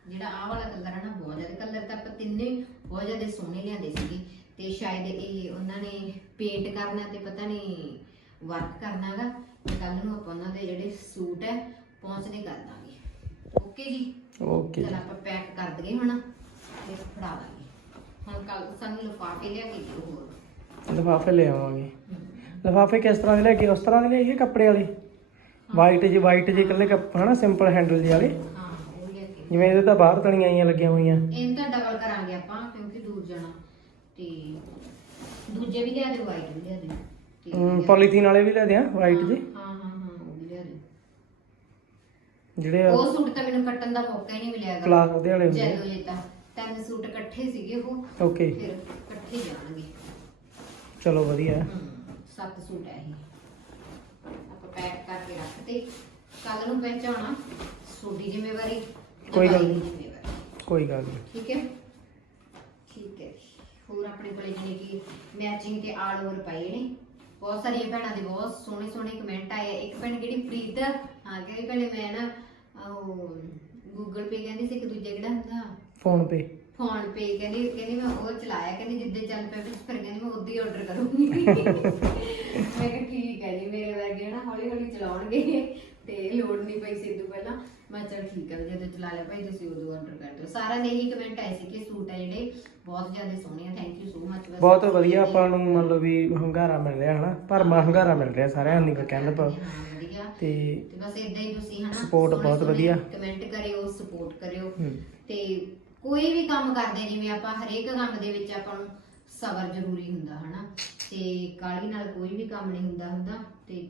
ਜਿਹੜਾ ਆਹ ਵਾਲਾ ਕਲਰ ਹੈ ਨਾ ਬਹੁਤ ਜ਼ਿਆਦਾ ਕਲਰ ਤਾਂ ਆਪਾਂ ਤਿੰਨੇ ਬਹੁਤ ਜ਼ਿਆਦਾ ਸੋਹਣੇ ਲਿਆਂਦੇ ਸੀਗੇ। ਤੇ ਸ਼ਾਇਦ ਇਹ ਉਹਨਾਂ ਨੇ ਪੇਂਟ ਕਰਨਾ ਤੇ ਪਤਾ ਨਹੀਂ ਵਰਕ ਕਰਨਾਗਾ ਤੇ ਕੱਲ ਨੂੰ ਆਪਾਂ ਉਹਨਾਂ ਦੇ ਜਿਹੜੇ ਸੂਟ ਹੈ ਪਹੁੰਚਦੇ ਕਰ ਦਾਂਗੇ। ਓਕੇ ਜੀ? ਓਕੇ ਚਲ ਆਪਾਂ ਪੈਕ ਕਰ ਦਈਏ ਹੁਣ ਤੇ ਫੜਾ ਦਾਂਗੇ। ਹੁਣ ਕੱਲ ਸਾਨੂੰ ਲਿਫਾਫੇ ਲਿਆ ਕੇ ਦਿਓ ਹੋਰ। ਲਿਫਾਫੇ ਲੈ ਆਵਾਂਗੇ। ਲਿਫਾਫੇ ਕਿਸ ਤਰ੍ਹਾਂ ਦੇ ਲੈ ਕੇ ਉਸ ਤਰ੍ਹਾਂ ਦੇ ਲੈ ਕੇ ਕੱਪੜੇ ਵਾਲੇ? ਵਾਈਟ ਜੀ ਵਾਈਟ ਜੀ ਇਕੱਲੇ ਕੱਪ ਹਨਾ ਸਿੰਪਲ ਹੈਂਡਲ ਜੀ ਵਾਲੇ? ਹਾਂ। ਜਿਵੇਂ ਇਹਦੇ ਤਾਂ ਬਾਹਰ ਤਣੀਆਂ ਆਈਆਂ ਲੱਗੀਆਂ ਹੋਈਆਂ। ਇਹਨੂੰ ਤਾਂ ਡਬਲ ਕਰਾਂਗੇ ਆਪਾਂ ਕਿਉਂਕਿ ਦੂਰ ਜਾਣਾ। ਤੇ ਦੂਜੇ ਵੀ ਲਿਆ ਦਿਓ ਵਾਈਟ ਵੀ ਲਿਆ ਹੈ। ਪੋਲੀਥੀਨ ਵਾਲੇ ਵੀ ਲੈ ਦਿਆਂ ਵਾਈਟ ਜੀ? ਹਾਂ ਹਾਂ ਹਾਂ ਉਹ ਵੀ ਲਿਆ ਜਿਹੜੇ ਉਹ ਸੂਟ ਤਾਂ ਮੈਨੂੰ ਕੱਟਣ ਦਾ ਮੌਕਾ ਹੀ ਨਹੀਂ ਮਿਲਿਆ ਗਾ ਕਲਾਸ ਉਹਦੇ ਵਾਲੇ ਹੁੰਦੇ ਜੈਲੋ ਜਿੱਤਾ ਤਿੰਨ ਸੂਟ ਇਕੱਠੇ ਸੀਗੇ ਉਹ ਓਕੇ ਫਿਰ ਇਕੱਠੇ ਜਾਣਗੇ। ਚਲੋ ਵਧੀਆ। ਹਮ, ਸੱਤ ਸੂਟ ਹੈ ਇਹ। ਆਪਾਂ ਪੈਕ ਕਰਕੇ ਰੱਖਤੇ। ਕੱਲ ਨੂੰ ਪਹੁੰਚਾਉਣਾ ਸੂਡੀ ਜ਼ਿੰਮੇਵਾਰੀ। ਕੋਈ ਗੱਲ ਦਵਾਈ ਨਹੀਂ। ਕੋਈ ਗੱਲ ਨਹੀਂ। ਠੀਕ ਹੈ? ਠੀਕ ਹੈ। ਹੋਰ ਆਪਣੇ ਕੋਲੇ ਜਿਹਨੇ ਕਿ ਮੈਚਿੰਗ ਤੇ ਆਲ ਓਵਰ ਪਏ ਨੇ। ਬਹੁਤ ਸਾਰੀਆਂ ਭੈਣਾਂ ਦੇ ਬਹੁਤ ਸੋਹਣੇ ਸੋਹਣੇ ਕਮੈਂਟ ਆਏ ਆ। ਇੱਕ ਭੈਣ ਕਿਹੜੀ ਪ੍ਰੀਤ ਹਾਂ ਕਹਿੰਦੀ ਭੈਣੇ ਮੈਂ ਨਾ ਉਹ ਗੂਗਲ ਪੇ ਕਹਿੰਦੀ ਸੀ ਇੱਕ ਦੂਜਾ ਕਿਹੜਾ ਹੁੰਦਾ? ਫੋਨ ਪੇ ਫੋਨ ਪੇ ਕਹਿੰਦੀ ਕਹਿੰਦੀ ਮੈਂ ਉਹ ਚਲਾਇਆ ਕਹਿੰਦੀ ਜਿੱਦੇ ਚੱਲ ਪਿਆ ਫਿਰ ਫਿਰ ਕਹਿੰਦੀ ਮੈਂ ਉਦੋਂ ਹੀ ਆਰਡਰ ਕਰੂੰਗੀ। ਮੈਂ ਕਿਹਾ ਠੀਕ ਹੈ ਜੀ ਮੇਰੇ ਵਰਗੇ ਨਾ ਹੌਲੀ ਹੌਲੀ ਚਲਾਉਣਗੇ। ਤੇ ਲੋਡ ਨਹੀਂ ਪਈ ਸੀ ਇਦੋਂ ਪਹਿਲਾਂ। ਮੈਂ ਚੱਲ ਠੀਕ ਹੈ ਜਦੋਂ ਚਲਾ ਲਿਆ ਭਾਈ ਤੁਸੀਂ ਉਦੋਂ ਆਰਡਰ ਕਰ। ਦਿਓ ਸਾਰਿਆਂ ਦੇ ਇਹੀ ਕਮੈਂਟ ਆਏ ਸੀ ਕਿ ਸੂਟ ਹੈ ਜਿਹੜੇ ਬਹੁਤ ਜ਼ਿਆਦਾ ਸੋਹਣੇ ਆ ਥੈਂਕ ਯੂ ਸੋ ਮਚ ਬਹੁਤ ਵਧੀਆ ਆਪਾਂ ਨੂੰ ਮੰਨ ਲਓ ਵੀ ਹੰਗਾਰਾ ਮਿਲ ਰਿਹਾ ਹਨਾ ਭਰਮਾ ਹੰਗਾਰਾ ਮਿਲ ਰਿਹਾ ਸਾਰਿਆਂ ਨੂੰ ਕਹਿੰਦਾ ਹਾਂ ਵਧੀਆ। ਤੇ ਤੇ ਬਸ ਇਦਾਂ ਹੀ ਤੁਸੀਂ ਹਨਾ Support ਬਹੁਤ ਵਧੀਆ। ਕਮੈਂਟ ਕਰਿਓ ਸਪੋਰਟ ਕਰਿਓ। ਹੂੰ। ਤੇ ਕੋਈ ਵੀ ਕੰਮ ਕਰਦੇ ਜਿਵੇਂ ਆਪਾਂ ਹਰੇਕ ਕੰਮ ਦੇ ਵਿੱਚ ਆਪਾਂ ਨੂੰ ਸਬਰ ਜ਼ਰੂਰੀ ਹੁੰਦਾ ਹਨਾ। ਤੇ ਕਾਲੀ ਨਾਲ ਕੋਈ ਵੀ ਕੰਮ ਨਹੀਂ ਹੁੰਦਾ ਹੁੰਦਾ। ਤੇ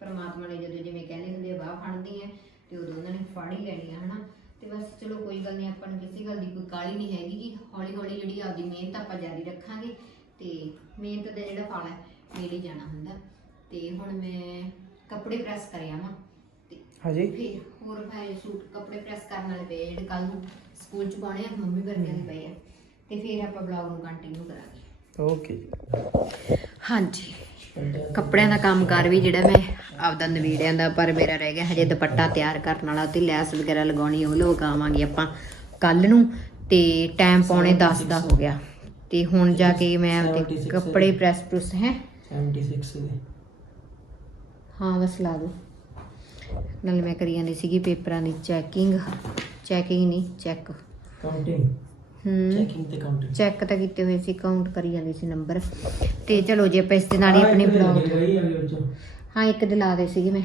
ਪ੍ਰਮਾਤਮਾ ਨੇ ਜਦੋਂ ਜਿਵੇਂ ਕਹਿੰਦੇ ਹੁੰਦੇ ਆ ਬਾਹ ਫੜਦੀ ਹੈ ਤੇ ਉਦੋਂ ਉਹਨਾਂ ਨੇ ਫੜ ਹੀ ਲੈਣੀ ਆ ਹਨਾ? ਤੇ ਬਸ ਚਲੋ ਕੋਈ ਗੱਲ ਨਹੀਂ ਆਪਾਂ ਨੂੰ ਕਿਸੇ ਗੱਲ ਦੀ ਕੋਈ ਕਾਲੀ ਨਹੀਂ ਹੈਗੀ ਕਿ ਹੌਲੀ ਹੌਲੀ ਜਿਹੜੀ ਆਪਦੀ ਮਿਹਨਤ ਆਪਾਂ ਜਾਰੀ ਰੱਖਾਂਗੇ ਤੇ ਮਿਹਨਤ ਦਾ ਜਿਹੜਾ ਫਲ ਹੈ ਮਿਲ ਹੀ ਜਾਣਾ ਹੁੰਦਾ। ਤੇ ਹੁਣ ਮੈਂ ਕੱਪੜੇ ਪ੍ਰੈਸ ਕਰਿਆ ਵਾ ਹਾਂਜੀ। ਫਿਰ ਹੋਰ ਭਾਈ ਸੂਟ ਕੱਪੜੇ ਪ੍ਰੈਸ ਕਰਨ ਵਾਲੇ ਪਏ ਆ ਜਿਹੜੇ ਕੱਲ ਨੂੰ ਸਕੂਲ ਚ ਪਾਉਣੇ ਆ ਮੰਮੀ ਵਰਗਿਆਂ ਦੇ ਪਏ ਆ। ਤੇ ਫਿਰ ਆਪਾਂ ਬਲੌਗ ਨੂੰ ਕੰਟੀਨਿਊ ਕਰਾਂਗੇ। ਓਕੇ ਹਾਂਜੀ। ਕੱਪੜਿਆਂ ਦਾ ਕੰਮਕਾਰ ਵੀ ਜਿਹੜਾ ਮੈਂ ਆਪਦਾ ਨਵੀੜਿਆਂ ਦਾ ਪਰ ਮੇਰਾ ਰਹਿ ਗਿਆ ਹਜੇ ਦੁਪੱਟਾ ਤਿਆਰ ਕਰਨ ਵਾਲਾ ਤੇ ਲੈਸ ਵਗੈਰਾ ਲਗਾਉਣੀ ਉਹ ਲਗਾਵਾਂਗੇ ਆਪਾਂ ਕੱਲ ਨੂੰ ਤੇ ਟਾਈਮ ਪੌਣੇ 10 ਦਾ ਹੋ ਗਿਆ। ਤੇ ਹੁਣ ਜਾ ਕੇ ਮੈਂ ਆਪਦੇ 76 ਕੱਪੜੇ ਪ੍ਰੈਸ ਪ੍ਰੈਸ ਹੈ। 76 ਦੇ। ਹਾਂ ਬਸ ਲਾ ਦੋ। ਨਾਲ ਮੈਂ ਕਰੀ ਜਾਂਦੀ ਸੀਗੀ ਪੇਪਰਾਂ ਦੀ ਚੈਕਿੰਗ ਚੈਕਿੰਗ ਨਹੀਂ ਚੈੱਕ ਕਾਊਂਟਿੰਗ ਹੂੰ। ਚੈਕਿੰਗ ਤੇ ਕਾਊਂਟਿੰਗ ਚੈੱਕ ਤਾਂ ਕੀਤੇ ਹੋਏ ਸੀ ਕਾਊਂਟ ਕਰੀ ਜਾਂਦੀ ਸੀ ਨੰਬਰ ਤੇ ਚਲੋ ਜੀ ਆਪਾਂ ਇਸ ਦੇ ਨਾਲ ਹੀ ਆਪਣੀ ਬਲੌਗ ਹਾਂ ਇੱਕ ਦੇ ਲਾ ਦੇ ਸੀਗੀ ਮੈਂ।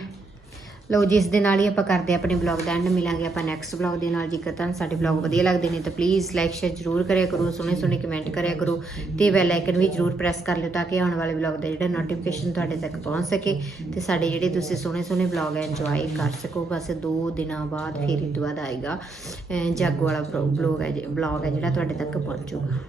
ਲਓ ਜੀ, ਇਸ ਦੇ ਨਾਲ ਹੀ ਆਪਾਂ ਕਰਦੇ ਹਾਂ ਆਪਣੇ ਬਲੌਗ ਦਾ ਐਂਡ ਮਿਲਾਂਗੇ ਆਪਾਂ ਨੈਕਸਟ ਬਲੌਗ ਦੇ ਨਾਲ, ਜੇਕਰ ਤੁਹਾਨੂੰ ਸਾਡੇ ਬਲੌਗ ਵਧੀਆ ਲੱਗਦੇ ਨੇ ਤਾਂ ਪਲੀਜ਼ ਲਾਈਕ ਸ਼ੇਅਰ ਜ਼ਰੂਰ ਕਰਿਆ ਕਰੋ, ਸੋਹਣੇ ਸੋਹਣੇ ਕਮੈਂਟ ਕਰਿਆ ਕਰੋ ਤੇ ਬੈਲ ਆਈਕਨ ਵੀ ਜ਼ਰੂਰ ਪ੍ਰੈਸ ਕਰ ਲਿਓ ਤਾਂ ਕਿ ਆਉਣ ਵਾਲੇ ਬਲੌਗ ਦਾ ਜਿਹੜਾ ਨੋਟੀਫਿਕੇਸ਼ਨ ਤੁਹਾਡੇ ਤੱਕ ਪਹੁੰਚ ਸਕੇ ਤੇ ਸਾਡੇ ਜਿਹੜੇ ਤੁਸੀਂ ਸੋਹਣੇ ਸੋਹਣੇ ਬਲੌਗ ਹੈ ਇੰਜੋਏ ਕਰ ਸਕੋ। ਬਸ 2 ਦਿਨਾਂ ਬਾਅਦ ਫਿਰ ਇਹ ਤੋਂ ਬਾਅਦ ਆਏਗਾ, ਅਹ ਜਾਗੋ ਵਾਲਾ ਬਲੌਗ ਹੈ ਬਲੌਗ ਹੈ ਜਿਹੜਾ ਤੁਹਾਡੇ ਤੱਕ ਪਹੁੰਚੂਗਾ।